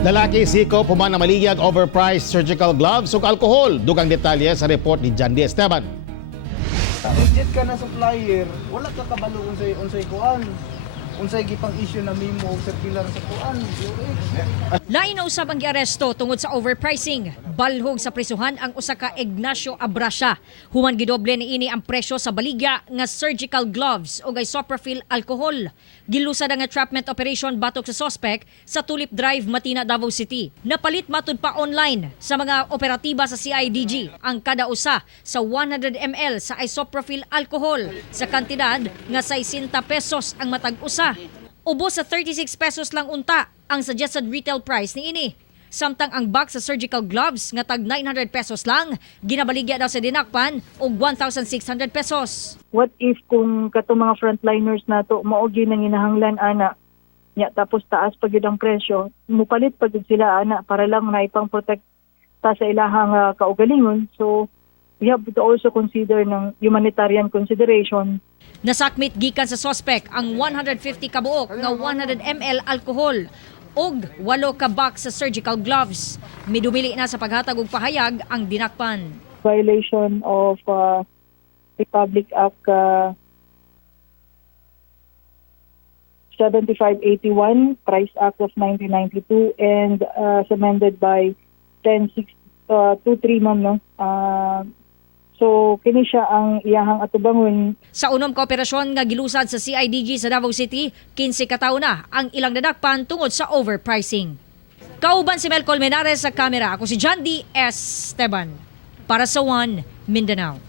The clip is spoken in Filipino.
Lalaki Sikop human namaligya og overpriced surgical gloves ug alcohol. Dugang detalye sa report ni Jandy Esteban. Legit ka na supplier, wala ka kabalo unsay kuan. Unsay gipang issue na memo og circular sa kuan. Lain na usab ang giaresto tungod sa overpricing. Balhog sa presuhan ang usa ka Ignacio Abrasya. Human gidoble niini ang presyo sa baligya nga surgical gloves ug isopropyl alcohol. Gilusad ang entrapment operation batok sa suspect sa Tulip Drive, Matina, Davao City. Napalit matud pa online sa mga operatiba sa CIDG ang kada usa sa 100 ml sa isopropyl alcohol sa kantidad nga 60 pesos ang matag usa. Ubos sa 36 pesos lang unta ang suggested retail price ni ini. Samtang ang box sa surgical gloves nga tag 900 pesos lang, ginabaligya daw sa dinakpan og 1,600 pesos. What if kung kato mga frontliners nato mao gyud nang hinahanglan ana nya tapos taas pa gyud ang presyo, mupalit pa gyud sila ana para lang na ipang protect ta sa ilahang kaugalingon. So we have to also consider ng humanitarian consideration. Nasakmit gikan sa suspect ang 150 kabuok nga 100 ml alcohol og 8 ka box sa surgical gloves. Midumili na sa paghatag og pahayag ang dinakpan. Violation of Republic Act 7581, Price Act of 1992, and amended by 10623, ma'am, no? So, kini siya ang iyahang atubangon. Sa unom ka operasyon nga gilusad sa CIDG sa Davao City, 15 ka tawo na ang ilang nadakpan tungod sa overpricing. Kauban si Mel Colmenares sa kamera. Ako si Jandy Esteban para sa One Mindanao.